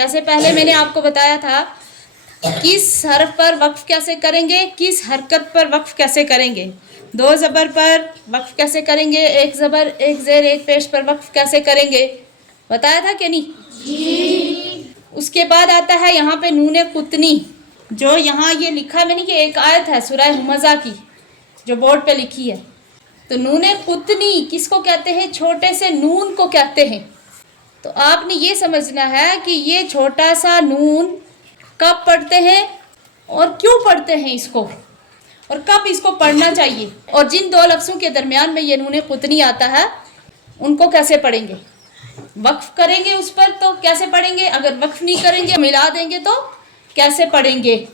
جیسے پہلے میں نے آپ کو بتایا تھا کس حرف پر وقف کیسے کریں گے، کس حرکت پر وقف کیسے کریں گے، دو زبر پر وقف کیسے کریں گے، ایک زبر ایک زیر ایک پیش پر وقف کیسے کریں گے، بتایا تھا کہ نہیں؟ جی۔ اس کے بعد آتا ہے یہاں پہ نون قطنی، جو یہاں یہ لکھا میں نے کہ ایک آیت ہے سورہ ہمزہ کی جو بورڈ پہ لکھی ہے، تو نون قطنی کس کو کہتے ہیں؟ چھوٹے سے نون کو کہتے ہیں۔ تو آپ نے یہ سمجھنا ہے کہ یہ چھوٹا سا نون کب پڑھتے ہیں اور کیوں پڑھتے ہیں اس کو، اور کب اس کو پڑھنا چاہیے، اور جن دو لفظوں کے درمیان میں یہ نون قطنی آتا ہے ان کو کیسے پڑھیں گے، وقف کریں گے اس پر تو کیسے پڑھیں گے، اگر وقف نہیں کریں گے ملا دیں گے تو کیسے پڑھیں گے۔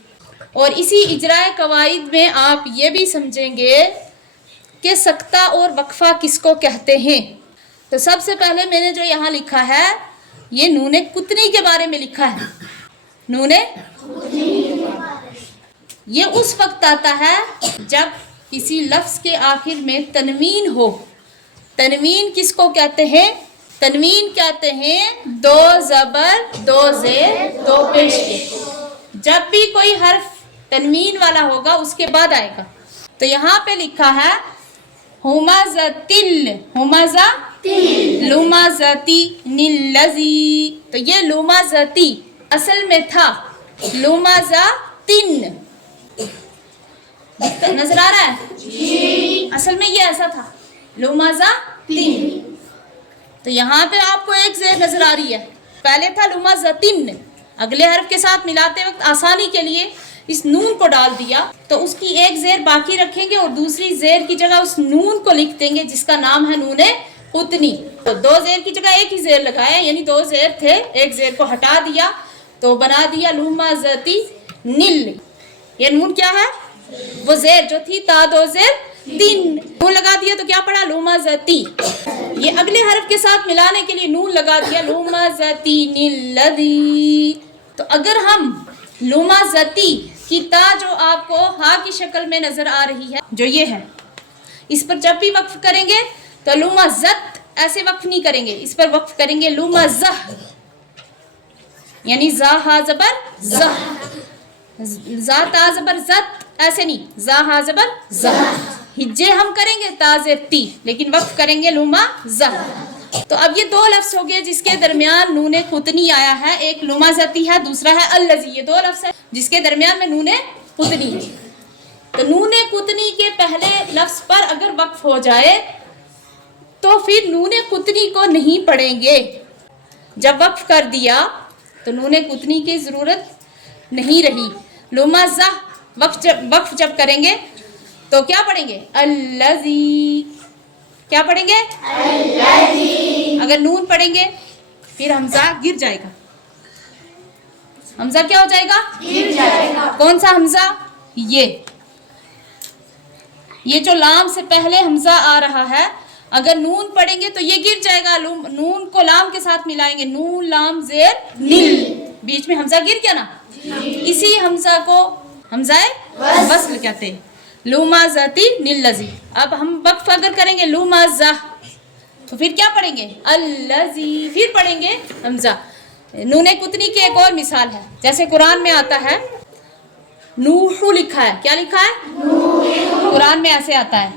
اور اسی اجرائے قواعد میں آپ یہ بھی سمجھیں گے کہ سکتہ اور وقفہ کس کو کہتے ہیں۔ تو سب سے پہلے میں نے جو یہاں لکھا ہے یہ نون قطنی کے بارے میں لکھا ہے۔ نون یہ اس وقت آتا ہے جب کسی لفظ کے آخر میں تنوین ہو۔ تنوین کس کو کہتے ہیں؟ تنوین کہتے ہیں دو زبر دو زیر دو پیش کے۔ جب بھی کوئی حرف تنوین والا ہوگا اس کے بعد آئے گا۔ تو یہاں پہ لکھا ہے ہمزتل، ہمزتل، لمزتی نلزی، تو یہ لمزتی اصل میں تھا لمزتن، نظر آ رہا ہے؟ جی۔ اصل میں یہ ایسا تھا لمزتن، تو یہاں پہ آپ کو ایک زیر نظر آ رہی ہے، پہلے تھا لمزتن، اگلے حرف کے ساتھ ملاتے وقت آسانی کے لیے اس نون کو ڈال دیا تو اس کی ایک زیر باقی رکھیں گے اور دوسری زیر کی جگہ اس نون کو لکھ دیں گے جس کا نام ہے نون قطنی۔ تو دو زیر کی جگہ ایک ہی زیر لگایا، یعنی دو زیر تھے ایک زیر کو ہٹا دیا تو بنا دیا لمزتی نل۔ یہ نون کیا ہے؟ وہ زیر جو تھی تا دو زیر تین، نون لگا دیا تو کیا پڑا؟ لمزتی۔ یہ اگلے حرف کے ساتھ ملانے کے لیے نون لگا دیا لمزتی نلذی۔ تو اگر ہم لمزتی کی تا جو آپ کو ہا کی شکل میں نظر آ رہی ہے جو یہ ہے، اس پر جب بھی وقف کریں گے تو لمزت ایسے وقف نہیں کریں گے، اس پر وقف کریں گے لمزہ، یعنی زا ہا زبر زہ، زا تا زبر زت، ایسے نہیں، زا ہا زبر زہ، ہجے ہم کریں گے تا زیر تی لیکن وقف کریں گے لمزہ۔ تو اب یہ دو لفظ ہو گئے جس کے درمیان نون قطنی آیا ہے، ایک لمزتی ہے دوسرا ہے الذی، یہ دو لفظ ہے جس کے درمیان میں نون قطنی ہے۔ تو نون قطنی کے پہلے لفظ پر اگر وقف ہو جائے تو پھر نون قطنی کو نہیں پڑھیں گے، جب وقف کر دیا تو نون قطنی کی ضرورت نہیں رہی۔ لمزہ وقف جب کریں گے تو کیا پڑھیں گے؟ الذی، کیا پڑھیں گے؟ الذی۔ اگر نون پڑھیں گے پھر حمزہ گر جائے گا، حمزہ کیا ہو جائے گا؟ گر جائے گا۔ کون سا حمزہ؟ یہ جو لام سے پہلے حمزہ آ رہا ہے، اگر نون پڑھیں گے تو یہ گر جائے گا، نون کو لام کے ساتھ ملائیں گے، نون لام زیر نل، بیچ میں حمزہ گر گیا نا، اسی حمزہ کو حمزہ وصل کہتے ہیں، لمزتی نلذی۔ اب ہم وقف اگر کریں گے لمزہ تو پھر کیا پڑھیں گے؟ الذی، پھر پڑھیں گے حمزہ۔ نون قطنی کی ایک اور مثال ہے، جیسے قرآن میں آتا ہے نوح لکھا ہے، کیا لکھا ہے؟ نوح، قرآن میں ایسے آتا ہے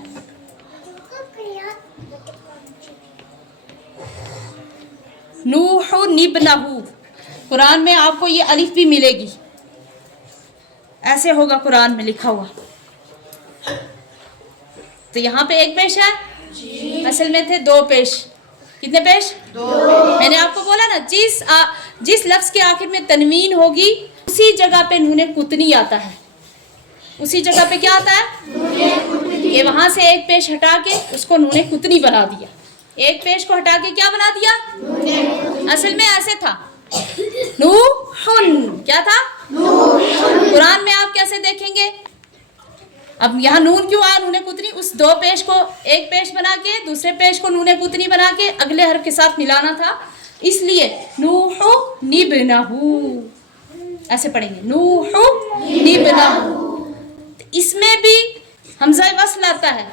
نوح نبنہ، قرآن میں آپ کو یہ الف بھی ملے گی، ایسے ہوگا قرآن میں لکھا ہوا۔ تو یہاں پہ ایک پیش ہے، اصل میں تھے دو پیش، کتنے پیش؟ دو۔ میں نے آپ کو بولا نا جس لفظ کے آخر میں تنوین ہوگی اسی جگہ پہ نون قطنی آتا ہے، اسی جگہ پہ کیا آتا ہے؟ یہ وہاں سے ایک پیش ہٹا کے اس کو نون قطنی بنا دیا، ایک پیش کو ہٹا کے کیا بنا دیا؟ اصل میں ایسے تھا نوحن، کیا تھا؟ نوحن۔ قرآن میں آپ کیسے دیکھیں گے؟ اب یہاں نون کیوں آیا نون قطنی؟ اس دو پیش کو ایک پیش بنا کے دوسرے پیش کو نون قطنی بنا کے اگلے حرف کے ساتھ ملانا تھا، اس لیے نوح نبنہ، ایسے پڑھیں گے نوح نبنہ۔ اس میں بھی حمزہ وصل آتا ہے،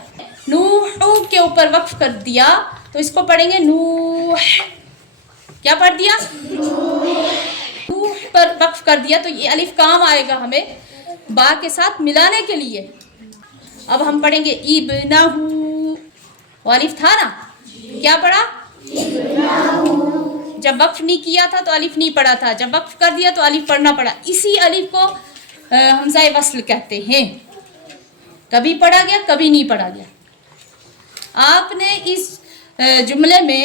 نوح کے اوپر وقف کر دیا تو اس کو پڑھیں گے نوح، کیا پڑھ دیا؟ کر دیا تو یہ الف کام آئے گا ہمیں با کے ساتھ ملانے کے لیے. اب ہم پڑھیں گے ابنہ، وہ الف تھا نا، کیا پڑھا؟ جب وقف نہیں کیا تھا تو الف نہیں پڑھا تھا، جب وقف کر دیا تو الف پڑھنا پڑا. اسی الف کو حمزہ وصل کہتے ہیں. کبھی پڑھا گیا کبھی نہیں پڑھا گیا. آپ نے اس جملے میں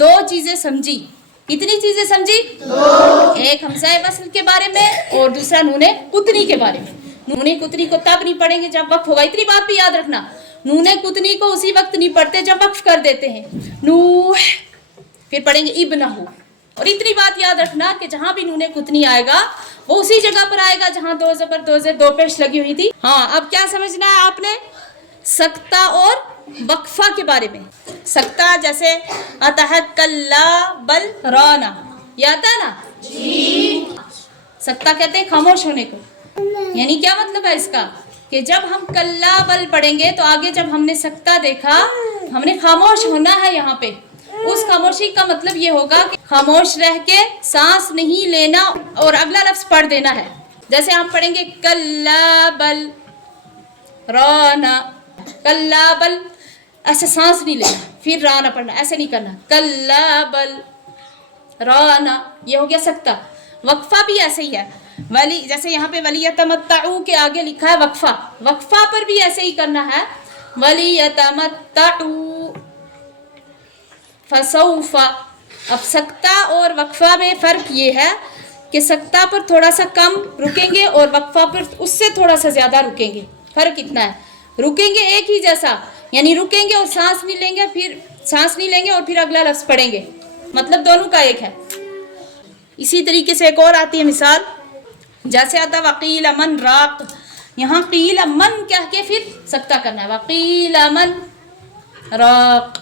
دو چیزیں سمجھی. کتنی چیزیں سمجھی؟ ایک حمزہ وصل کے بارے میں اور دوسرا نون قطنی کے بارے میں. نون قطنی کو تب نہیں پڑھیں گے جب وقف ہوگا. اتنی بات بھی یاد رکھنا، نون قطنی کو اسی وقت نہیں پڑھتے جب وقف کر دیتے ہیں. نوح، پھر پڑھیں گے ابنہ. اور اتنی بات یاد رکھنا کہ جہاں بھی نون قطنی آئے گا وہ اسی جگہ پر آئے گا جہاں دو زبر دو زیر دو پیش لگی ہوئی تھی. ہاں اب کیا سمجھنا ہے آپ نے؟ سکتہ اور وقفہ کے بارے میں. سکتہ جیسے آتا ہے کلا بل رانا، یہ آتا ہے نا؟ جی. سکتہ کہتے ہیں خاموش ہونے کو. یعنی کیا مطلب ہے اس کا؟ کہ جب ہم کلا بل پڑھیں گے تو آگے جب ہم نے سکتہ دیکھا ہم نے خاموش ہونا ہے. یہاں پہ اس خاموشی کا مطلب یہ ہوگا کہ خاموش رہ کے سانس نہیں لینا اور اگلا لفظ پڑھ دینا ہے. جیسے ہم پڑھیں گے کلا بل رانا، کلا بل ایسے سانس نہیں لینا پھر رانا پڑھنا، ایسے نہیں کرنا. کلا بل رانا، یہ ہو گیا سکتہ. وقفہ بھی ایسے ہی ہے. ولی جیسے یہاں پہ ولیتمتعوا کے آگے لکھا ہے وقفہ، وقفہ پر بھی ایسے ہی کرنا ہے. ولیتمتعوا فسوف. اب سکتہ اور وقفہ میں فرق یہ ہے کہ سکتہ پر تھوڑا سا کم رکیں گے اور وقفہ پر اس سے تھوڑا سا زیادہ رکیں گے. فرق اتنا ہے. رکیں گے ایک ہی جیسا، یعنی رکیں گے اور سانس نہیں لیں گے، پھر سانس نہیں لیں گے اور پھر اگلا لفظ پڑھیں گے. مطلب دونوں کا ایک ہے. اسی طریقے سے ایک اور آتی ہے مثال، جیسے آتا وقیل من راق. یہاں قیل من کہہ کے پھر سکتہ کرنا ہے. وقیل من راق.